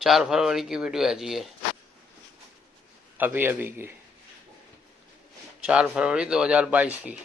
4 फरवरी की वीडियो है जी ये, अभी अभी की, 4 फरवरी 2022 की।